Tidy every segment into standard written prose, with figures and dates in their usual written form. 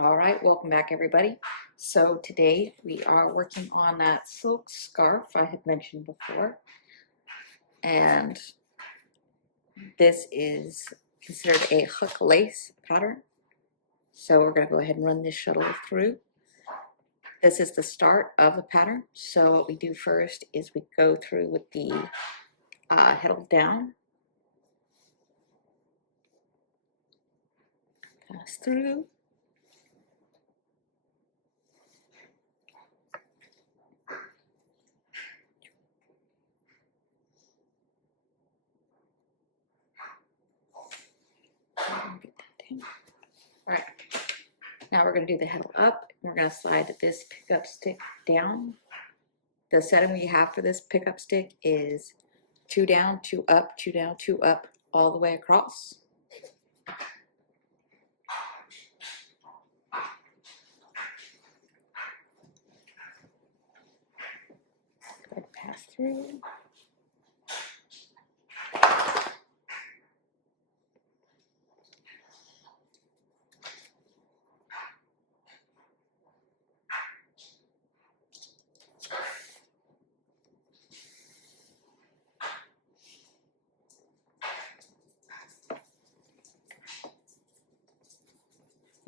All right, welcome back everybody. So today we are working on that silk scarf I had mentioned before. And this is considered a hook lace pattern. So we're gonna go ahead and run this shuttle through. This is the start of the pattern. So what we do first is we go through with the heddle down. Pass through. All right, now we're going to do the heddle up. We're going to slide this pickup stick down. The setting we have for this pickup stick is 2 down, 2 up, 2 down, 2 up, all the way across. Go ahead and pass through.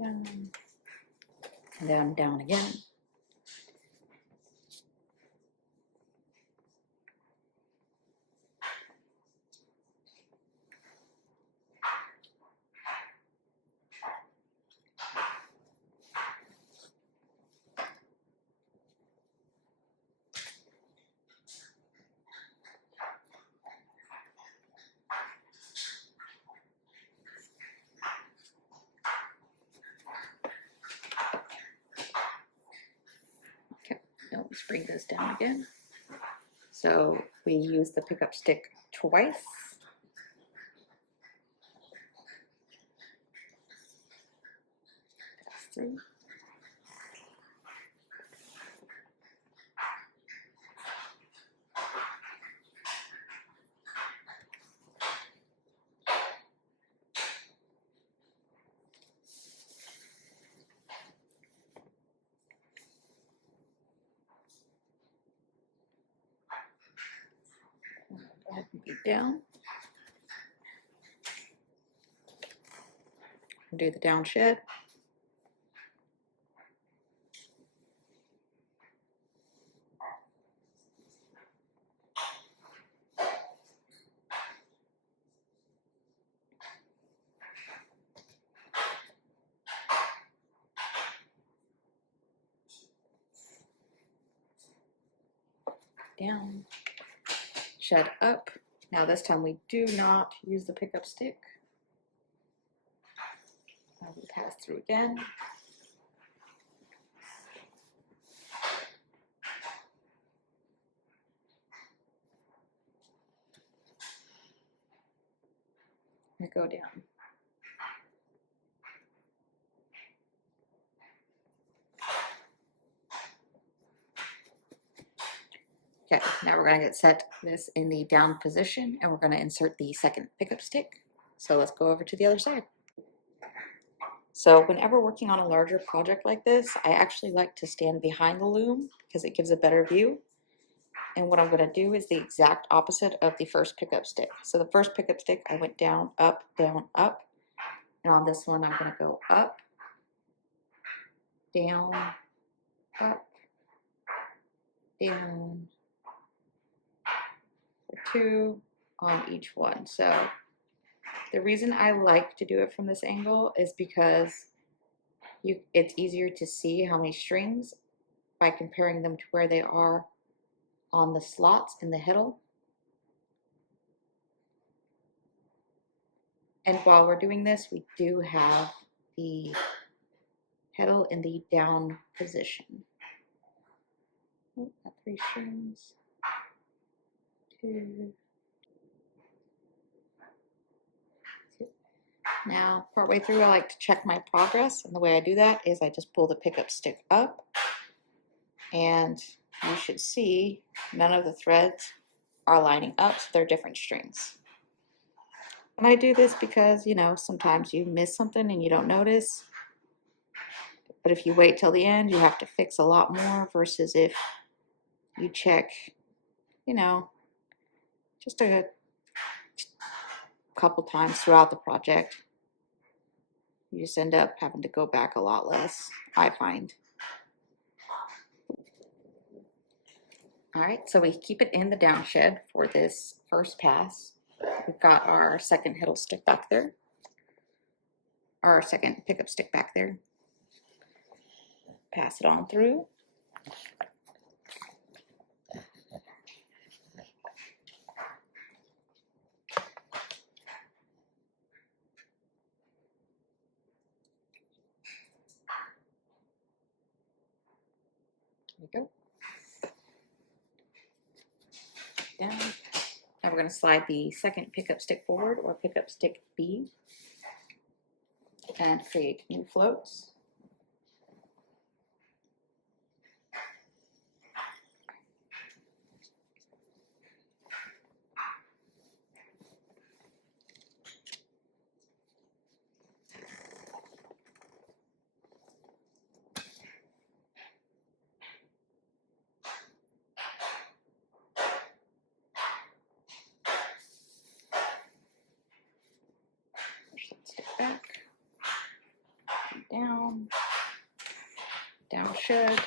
Down, and then down again. Okay, now let's bring this down again. So we use the pickup stick twice. Pass through. Go ahead and beat down. Do the down shed. Down, shed up. Now this time we do not use the pickup stick. I will pass through again. And go down. Okay, now we're going to set this in the down position and we're going to insert the second pickup stick. So let's go over to the other side. So whenever working on a larger project like this, I actually like to stand behind the loom because it gives a better view. And what I'm going to do is the exact opposite of the first pickup stick. So the first pickup stick, I went down, up, down, up. And on this one, I'm going to go up, down, up, down, 2 on each one. So the reason I like to do it from this angle is because it's easier to see how many strings by comparing them to where they are on the slots in the heddle. And while we're doing this, we do have the heddle in the down position. Oh, got 3 strings. 2. Now, partway through, I like to check my progress, and the way I do that is I just pull the pickup stick up, and you should see none of the threads are lining up, so they're different strings. And I do this because, you know, sometimes you miss something and you don't notice, But if you wait till the end, you have to fix a lot more versus if you check, you know, just a couple times throughout the project. You just end up having to go back a lot less, I find. All right, so we keep it in the downshed for this first pass. We've got our second heddle stick back there, our second pickup stick back there. Pass it on through. There we go. Down. Now we're going to slide the second pickup stick forward, or pickup stick B, and create new floats. Push that stick back, down, down shed.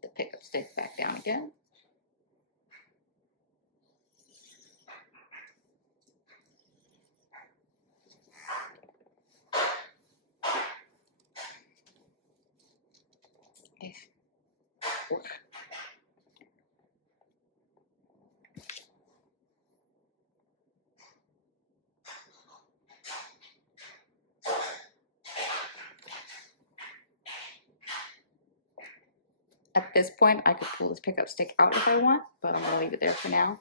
The pickup stick back down again. At this point, I could pull this pickup stick out if I want, but I'm gonna leave it there for now.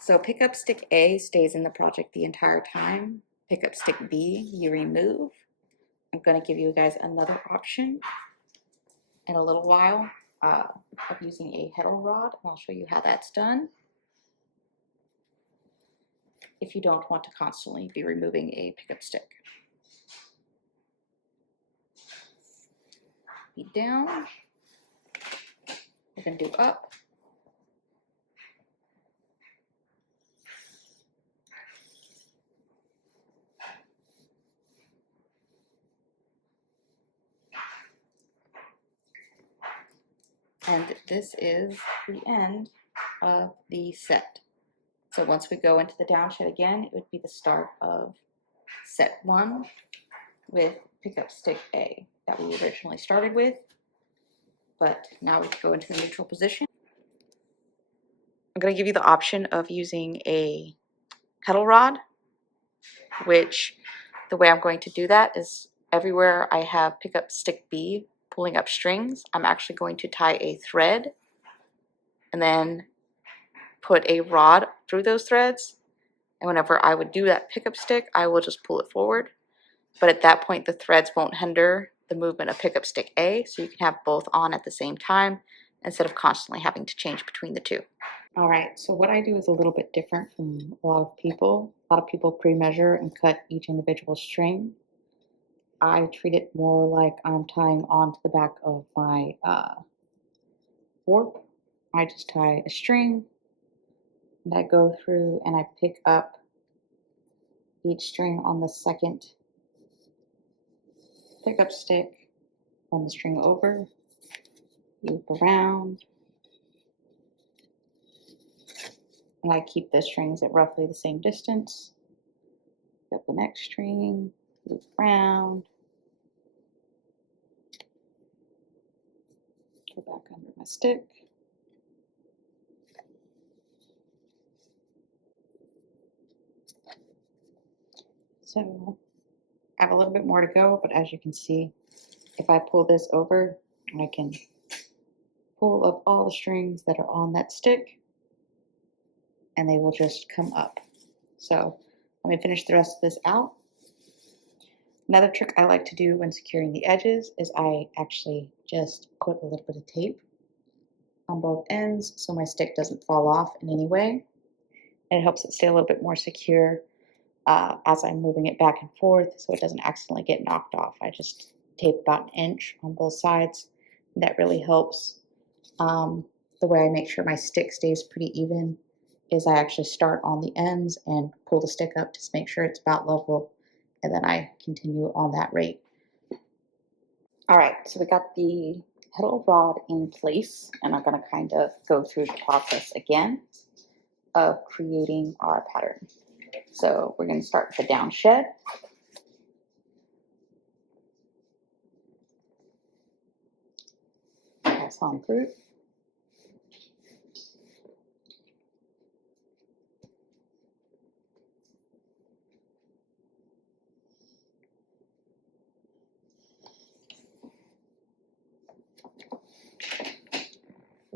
So pickup stick A stays in the project the entire time. Pickup stick B, you remove. I'm gonna give you guys another option in a little while of using a Heddle Rod, and I'll show you how that's done if you don't want to constantly be removing a pickup stick. Be down. We're gonna do up. And this is the end of the set. So once we go into the downshed again, it would be the start of set 1 with pickup stick A that we originally started with, but now we go into the neutral position. I'm going to give you the option of using a Heddle Rod, which the way I'm going to do that is everywhere I have pickup stick B pulling up strings, I'm actually going to tie a thread and then put a rod through those threads. And whenever I would do that pickup stick, I will just pull it forward. But at that point, the threads won't hinder the movement of pickup stick A, so you can have both on at the same time instead of constantly having to change between the two. All right, so what I do is a little bit different from a lot of people. A lot of people pre-measure and cut each individual string. I treat it more like I'm tying onto the back of my warp. I just tie a string, and I go through and I pick up each string on the second pickup stick, run the string over, loop around, and I keep the strings at roughly the same distance. Pick up the next string, loop around, go back under my stick. So I have a little bit more to go, but as you can see, if I pull this over, I can pull up all the strings that are on that stick and they will just come up. So let me finish the rest of this out. Another trick I like to do when securing the edges is I actually just put a little bit of tape on both ends so my stick doesn't fall off in any way. And it helps it stay a little bit more secure as I'm moving it back and forth so it doesn't accidentally get knocked off. I just tape about 1 inch on both sides. And that really helps. The way I make sure my stick stays pretty even is I actually start on the ends and pull the stick up to make sure it's about level, and then I continue on that rate. All right, so we got the Heddle rod in place, and I'm going to kind of go through the process again of creating our pattern. So we're going to start with the down shed. Pass on through.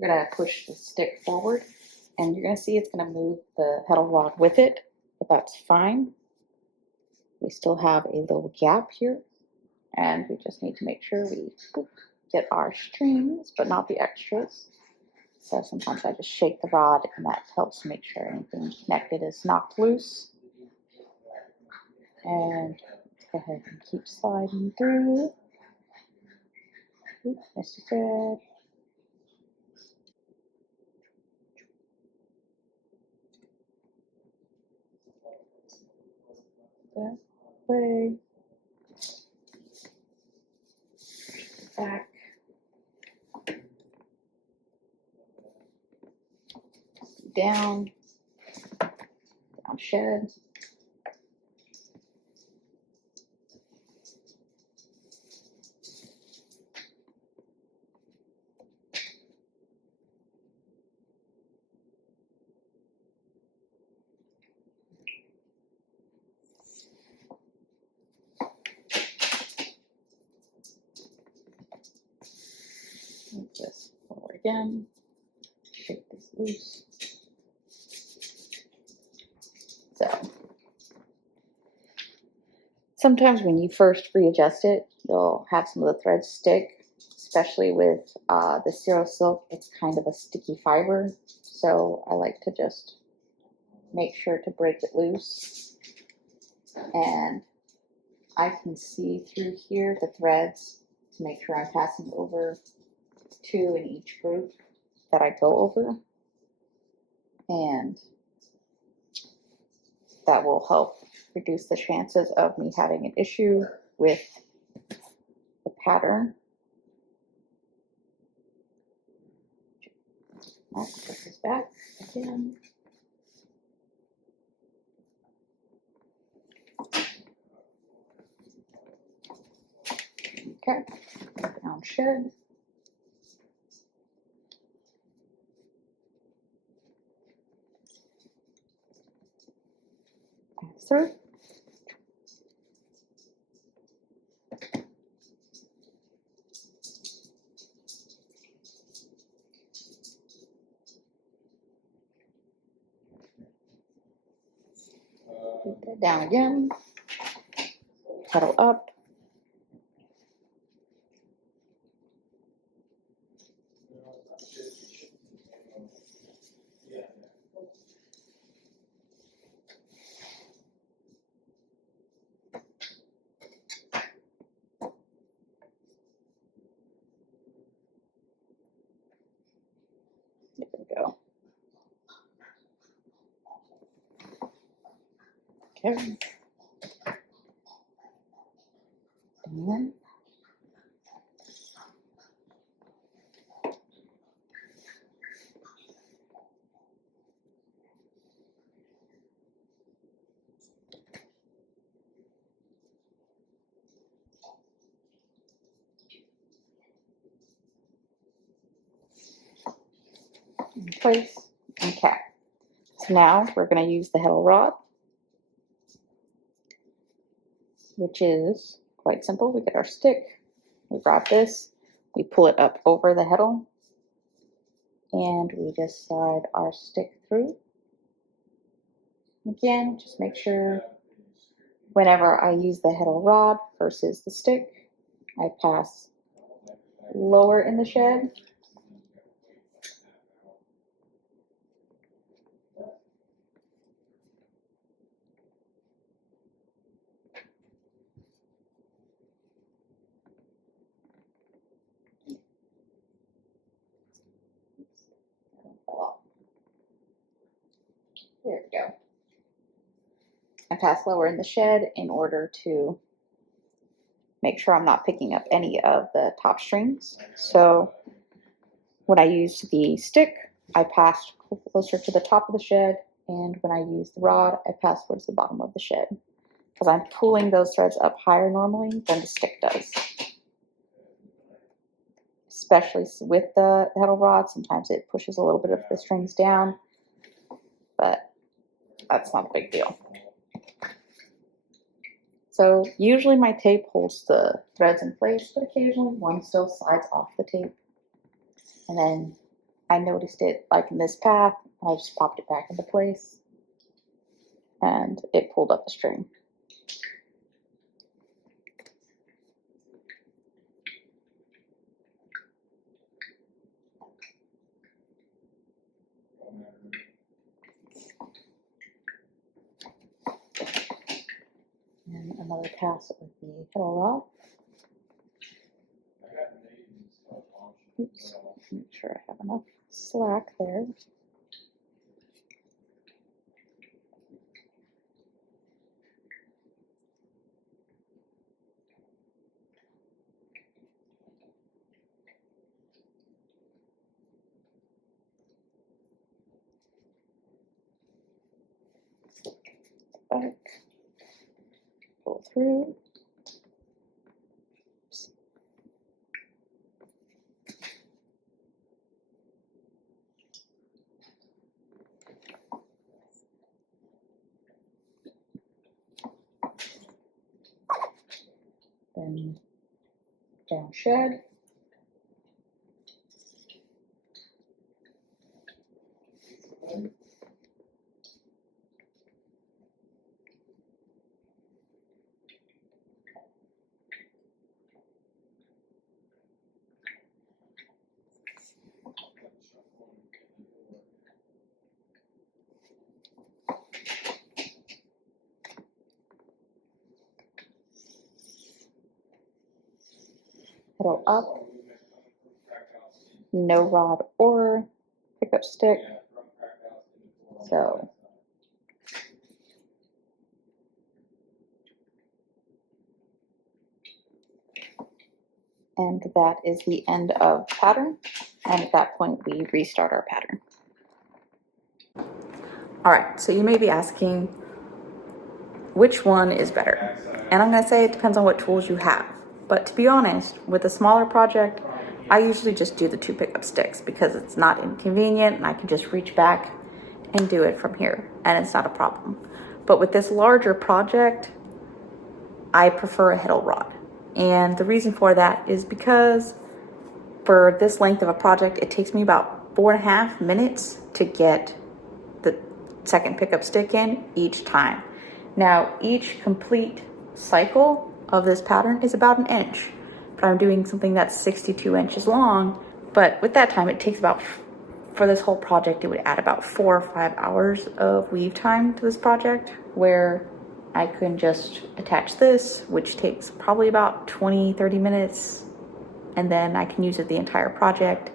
We're going to push the stick forward, and you're going to see it's going to move the Heddle rod with it, but that's fine. We still have a little gap here, and we just need to make sure we get our strings, but not the extras. So sometimes I just shake the rod, and that helps make sure anything connected is knocked loose. And go ahead and keep sliding through. Oops, missed a thread. That way. Back. Down. Down shed. Move this forward again. Shake this loose. So sometimes when you first readjust it, you'll have some of the threads stick, especially with the Zero Silk. It's kind of a sticky fiber, so I like to just make sure to break it loose. And I can see through here the threads to make sure I'm passing over 2 in each group that I go over, and that will help reduce the chances of me having an issue with the pattern. I'll put this back again. Okay, down shed. Pass through. Put that down again. Heddle up. There we go. Okay. Down. In place. Okay. So now we're going to use the Heddle rod. which is quite simple. We get our stick, we grab this, we pull it up over the heddle, and we just slide our stick through. Again, just make sure whenever I use the heddle rod versus the stick, I pass lower in the shed. There we go. I pass lower in the shed in order to make sure I'm not picking up any of the top strings. So when I used the stick, I passed closer to the top of the shed, and when I used the rod, I passed towards the bottom of the shed, because I'm pulling those threads up higher normally than the stick does. Especially with the heddle rod, sometimes it pushes a little bit of the strings down, but that's not a big deal. So usually my tape holds the threads in place, but occasionally one still slides off the tape. And then I noticed it like in this path, I just popped it back into place and it pulled up the string. And another pass with the heddle rod. Oops, make sure I have enough slack there. Back, pull through. Oops. Then down shed. Heddle up, no rod or pickup stick. So and that is the end of pattern. And at that point, we restart our pattern. All right, so you may be asking, which one is better? And I'm gonna say it depends on what tools you have. But to be honest, with a smaller project, I usually just do the 2 pickup sticks because it's not inconvenient and I can just reach back and do it from here and it's not a problem. But with this larger project, I prefer a Heddle rod. And the reason for that is because for this length of a project, it takes me about 4.5 minutes to get the second pickup stick in each time. Now, each complete cycle of this pattern is about 1 inch, but I'm doing something that's 62 inches long. But with that time, it takes about, for this whole project, it would add about 4 or 5 hours of weave time to this project, where I can just attach this, which takes probably about 20-30 minutes, and then I can use it the entire project,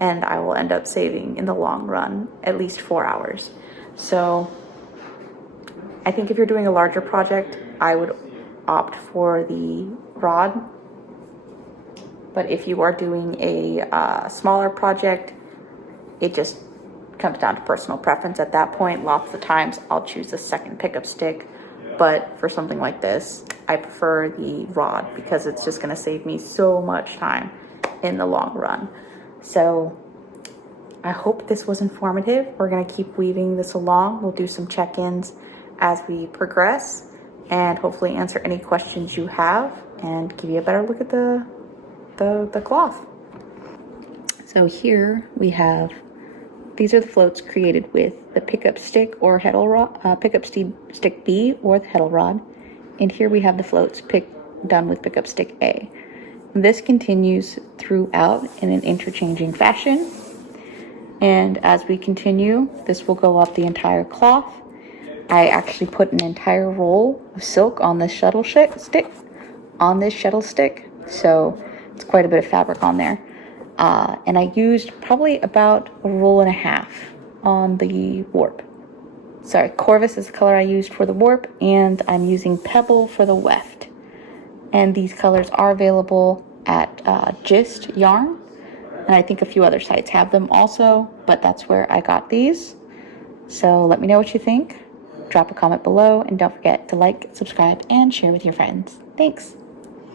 and I will end up saving in the long run at least 4 hours. So I think if you're doing a larger project, I would opt for the rod. But if you are doing a smaller project, it just comes down to personal preference at that point. Lots of times I'll choose the second pickup stick, but for something like this, I prefer the rod because it's just gonna save me so much time in the long run. So I hope this was informative. We're gonna keep weaving this along. We'll do some check-ins as we progress. and hopefully answer any questions you have and give you a better look at the cloth. So here we have, these are the floats created with the pickup stick or Heddle Rod, pickup stick B or the Heddle Rod. And here we have the floats done with pickup stick A. This continues throughout in an interchanging fashion. And as we continue, this will go up the entire cloth. I actually put an entire roll of silk on this shuttle stick, so it's quite a bit of fabric on there. And I used probably about a roll and a half on the warp. Sorry, Corvus is the color I used for the warp, and I'm using Pebble for the weft. And these colors are available at Gist Yarn, and I think a few other sites have them also, but that's where I got these. So let me know what you think. Drop a comment below, and don't forget to like, subscribe, and share with your friends. Thanks.